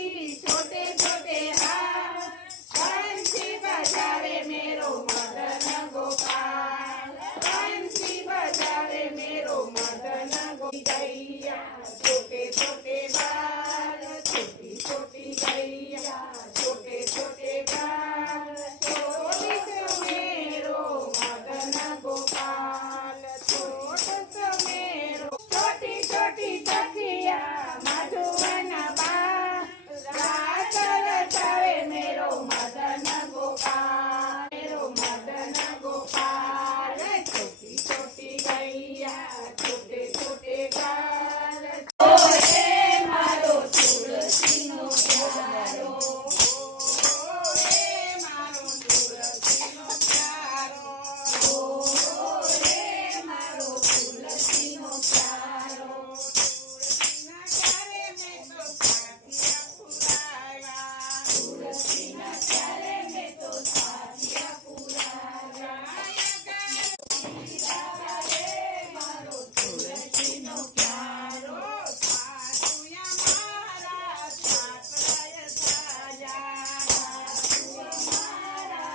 छोटे छोटे हाथ बंसी बजावे मेरो मदन गोपाल बंसी बजावे मेरो मदन गैया छोटे छोटे बाल छोटी छोटी गैया छोटे छोटे बाल छोटी मेरो मदन गोपाल छोट मेरो छोटी छोटी सखिया मधुवन मेरो मदन गोपाल छोटी छोटी गैया छोटे छोटे बाल ओरे मारो तुलसीनो प्यारो ओरे मारो तुलसीनो प्यारो ओरे मारो तुलसीनो प्यारो तुलसीना क्यारे में तो साथिया पुराया तुलसीना क्यारे में तो साथिया पुराया मारो तुलसीनो प्यारो साधुया मारा जात्राय साजा साधुया मारा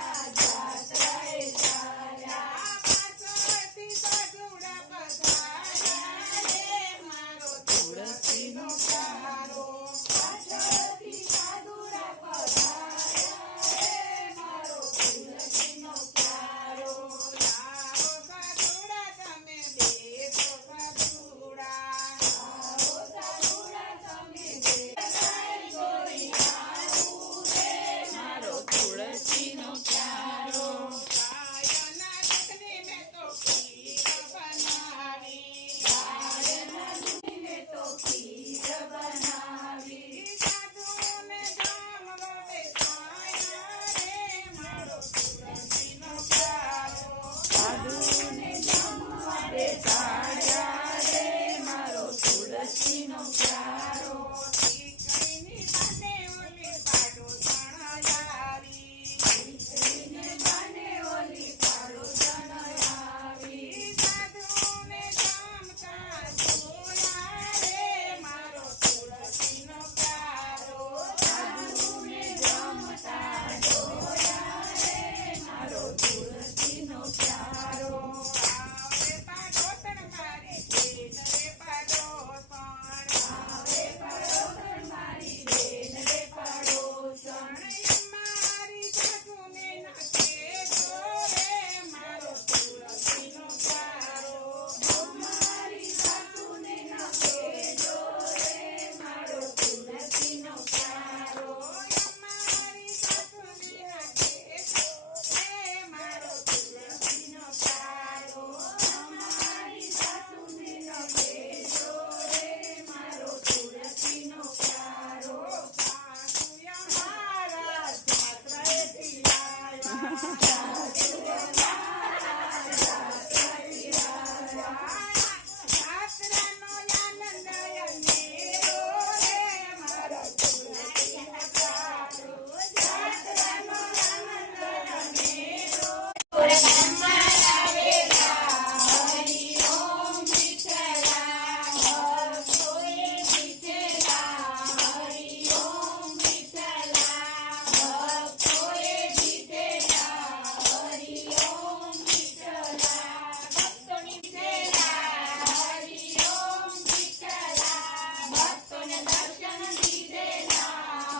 जात्राय साजा पाछळથી સગુડા પધાર્યા રે મારો तुलसीनो प्यारो પાછળથી સગુડા પધાર્યા રે મારો तुलसीनो प्यारो લાવો સગુડા તમે બેસો સગુડા લાવો સગુડા તમે બેસો ગોરી આવું રે મારો तुलसीनो प्यारो ગાયના દૂધની મેં તો ખીર બનાવી ગાયના દૂધની મેં તો ખીર બનાવી સાધુને જામવા બેસાયા રે મારો तुलसीनो प्यारो સાધુને જામવા બેસાયા રે મારો तुलसीनो प्यारो દીકરીની બાને ઓલી પાડો સણયાવી દીકરીને બાને ઓલી પાડો સણયાવી સાધુને જામતા જોયા રે મારો तुलसीनो प्यारो સાધુને જામતા જોયા રે મારો तुलसीनो प्यारो આવે પાડોસણ મારી બેન રે પાડોસણ આવે પાડોસણ મારી બેન રે પાડોસણ મારી સાસુને નાખે જો રે મારો तुलसीनो प्यारो મારી સાસુને નાખે જો રે મારો तुलसीनो प्यारो મારી સાસુને નાખે જો રે મારો तुलसीनो प्यारो મારી સાસુને નાખે જો રે મારો तुलसीनो प्यारो સાસુયા મારા જાત્રાએથી આવ્યા સાસુયા મારા જાત્રાએથી આવ્યા જાત્રાનો આનંદ અનેરો રે મારો तुलसीनो प्यारो જાત્રાનો આનંદ અનેરો બ્રહ્મા વેલા હરિ ઓમ વિઠ્ઠલા ભક્તોએ વિઠ્ઠલા હરિ ઓમ વિઠ્ઠલા ભક્તોએ વિઠ્ઠલા હરિ ઓમ વિઠ્ઠલા ભક્તોની વિઠ્ઠલા હરિ ઓમ વિઠ્ઠલા ભક્તોને દર્શન દીધેલા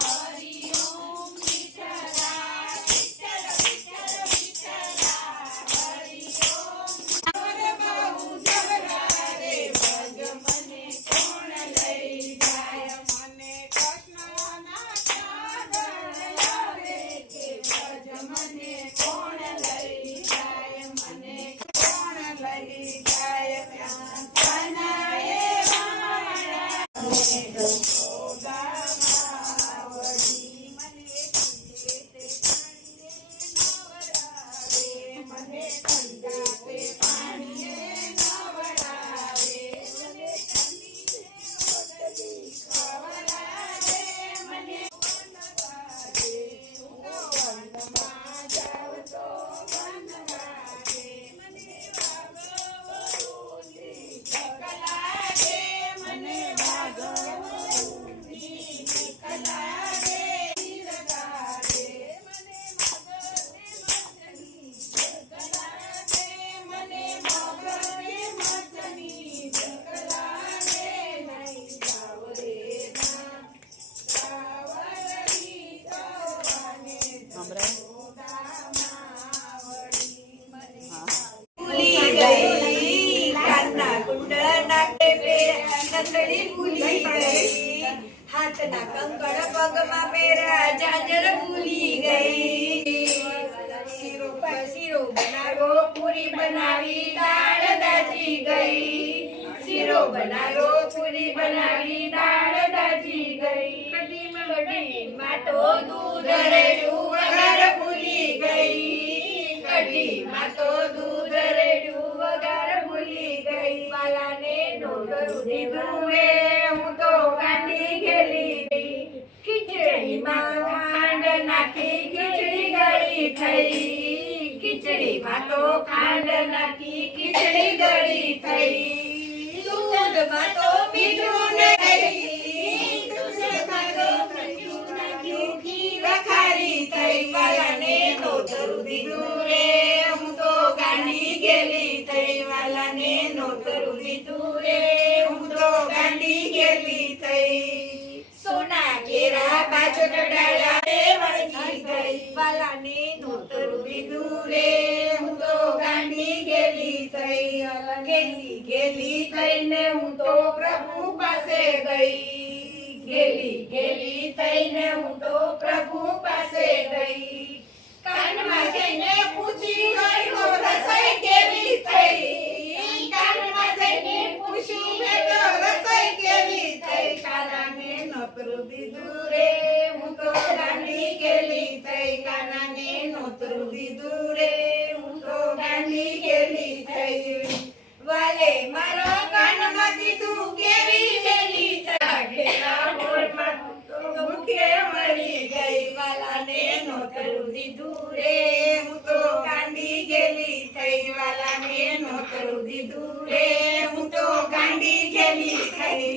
હરિ ઓમ વિઠ્ઠલા વિઠ્ઠલ વિઠ્ઠલ વિઠ્ઠલા હરિ ઓમ અરે બહુ જબરા રે ભજ મને કોણ લઈ જાય મને કૃષ્ણના ચાદર લાવે કે ભજ મને કોણ લઈ જાય મને કોણ લઈ જાય ત્યાં બનાએ વાળા ગોદામાવડી મને કંડે તે નવડાવે મને કંડા તે પાણીએ નવડાવે મને કંદી ઓડલી ખવડાવે મને વનવારે વનમાં જાવ તો વનવારે મને વાગવરુની કલાગે મને વાગવ હાથના કંકણ પગમાં પહેરા ઝાંઝર ભૂલી ગઈ શીરો બનાવો પૂરી બનાવી દાળ દાજી ગઈ શીરો બનાવો પૂરી બનાવી દાળ દાજી ગઈ કઢીમાં તો દૂધ રેડ્યું વઘાર ભૂલી ગઈ કઢીમાં તો દૂધ રેડ્યું વઘાર ભૂલી ગઈ વાલાને નોકરું દીધું રે હું તો ગાંડી ગેલી ગઈ ખીચડીમાં ખાંડ નાખી ખીચડી ગળી થઈ ખીચડીમાં તો ખાંડ નાખી ખીચડી ગળી થઈ દૂધમાં તો મીઠું નહીં દૂધમાં તો મીઠું નાખ્યું ખીર ખારી થઈ વાલાને નોતરું દીધું રે હું તો ગાંડી ગેલી થઈ વાલાને નોતરું દીધું રે હું તો ગાંડી ગેલી થઈ સોના કેરા બાજર ડાળા રે વળગી ગઈ વાલાને નોતરું દીધું રે હું તો ગાંડી ગેલી થઈ ગેલી થઈને હું તો પ્રભુ પાસે ગઈ ગેલી થઈને હું તો પ્રભુ પાસે ગઈ કાનમાં જઈને પૂછી ગઈ હો રસોઈ કેવી થઈ કાનમાં જઈને પૂછ્યું મેં તો રસોઈ કેવી થઈ કાનાને નોતરું દીધું રે હું તો ગાંડી ગેલી થઈ કાનાને નોતરું દીધું રે હું તો ગાંડી ગેલી થઈ વાલે મારો કાનમાં દીધું કેવી વેલી ઘેરા મોરમાં તો ભૂખે મરી ગઈ વાલાને નોતરું દીધું રે હું તો ગાંડી ગેલી થઈ વાલાને નોતરું દીધું રે હું તો ગાંડી ગેલી થઈ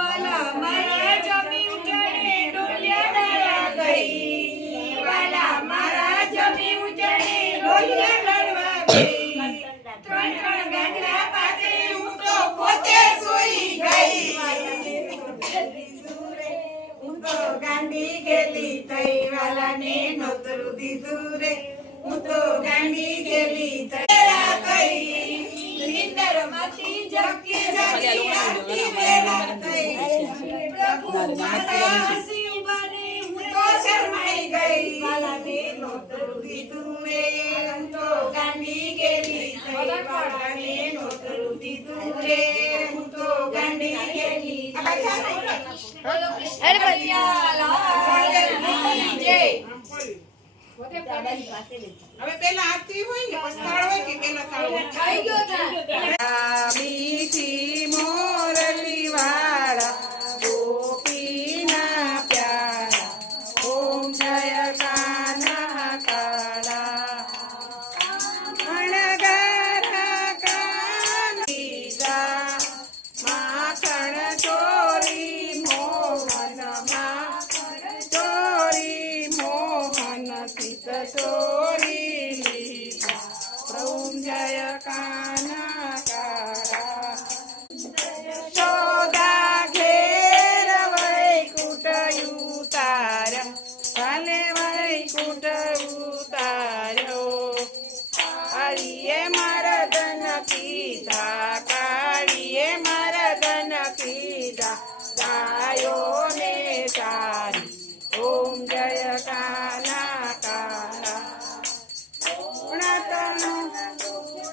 વાલા મારા જમી ઉઠાડે ડોલિયા ડાળા ગઈ વાલા મારા જમી ઉઠાડે ડોલિયા લડવા ગઈ ત્રણ ગાંઠા પાથે હું તો પોતે સૂઈ ગઈ હું તો ગાંડી ગેલી થઈ વાલાને નોતરું દીધું રે હું તો ગાંડી ગેલી થઈ નિંદરમાંથી ઝબકી જાગી આખી વેળા થઈ પ્રભુ મારા હસી ઉભા રે હું તો શરમાઈ ગઈ વાલાને નોતરું દીધું રે હું તો ગાંડી ગેલી થઈ વાલાને નોતરું દીધું રે હું તો ગાંડી ગેલી બોલો કૃષ્ણ કનૈયાલાલ જય હવે પેલા આરતી હોય ને પછી થાળ હોય કે પેલા થાળ હોય થઈ ગયો થા મીઠી મોરલી વાળા ગોપીના પ્યારા ઓમ જય કાના કાળા અણગારા કાનીજા માખણ ચોરી મોહન માખણ ચોરી મોહન સીત ચોરી લીધા ઓમ જય કાના કાળા ચોદા ઘેર વૈકુટ ઉતાર કાલે વૈકુટ ઉતાર્યો કાળીએ મરદન કીધા કાળીએ મરદન કીધા ગાયો ને ચારી ઓમ જય કાના કાળા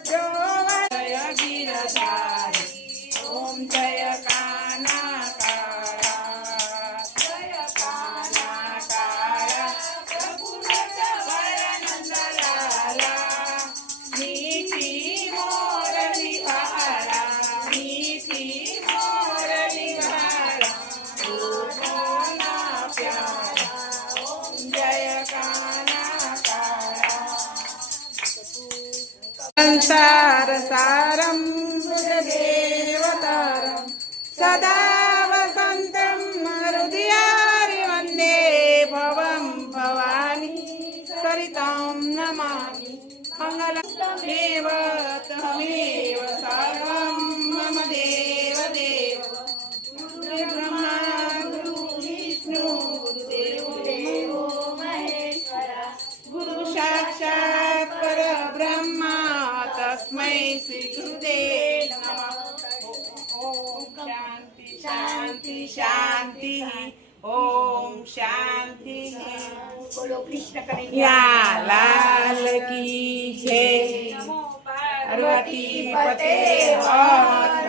જય ગીરધારી ઓમ જય કાના કાળા જય કાના કાળા પ્રભુ નંદલાલા મીઠી મોરલી વાળા મીઠી મોરલી વાળા ગોપોના પ્યારા ઓમ જય કાના કાળા સંસાર સારમ દેવતારમ સદા વસંતમ હૃદયારી વંદે ભવમ ભવાની સરિતામ નમામિ મંગલમેવ તમેવ સર્વમ મમ દેવ દેવ ગુરુ બ્રહ્મા ગુરુ વિષ્ણુ ગુરુદેવો દેવો મહેશ્વરા ગુરુ સાક્ષાત પરબ્રહ્મા તસ્मै શ્રી ગુરુદેવ નમઃ. ઓમ શાંતિ શાંતિ શાંતિ. ઓમ શાંતિ બોલો કૃષ્ણ કનૈયા યા લાલ કી જય નમો પાર્વતી પાર્વતી પતે પતે હર